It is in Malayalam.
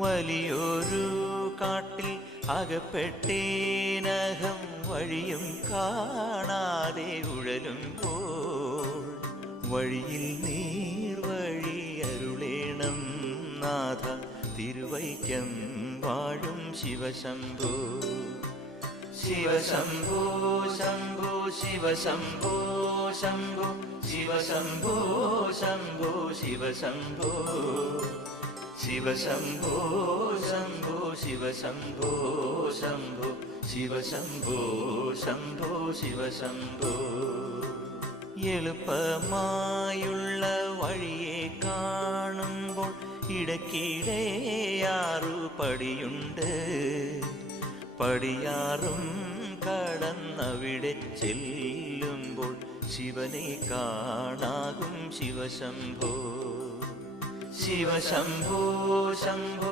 വലിയൊരു കാട്ടിൽ അകപ്പെട്ടേനകം വഴിയും കാണാതെ ഉഴലുമ്പോൾ വഴിയിൽ നീർവഴി അരുളേണം നാഥ തിരുവൈക്കം വാഴും ശിവശംഭോ. ശിവശംഭോ ശംഭോ ശിവശംഭോ ശംഭോ ശിവശംഭോ ശംഭോ ശിവശംഭോ ശിവശംഭോ ശംഭോ ശിവശംഭോ ശംഭോ ശിവശംഭോ ശംഭോ ശിവശംഭോ. എളുപ്പമായുള്ള വഴിയെ കാണുമ്പോൾ ഇടയ്ക്കിടെയാറു പടിയുണ്ട്. പടിയാറും കടന്നവിടെ ചെല്ലുമ്പോൾ ശിവനെ കാണാകും ശിവശംഭോ. ശിവശംഭോ ശംഭോ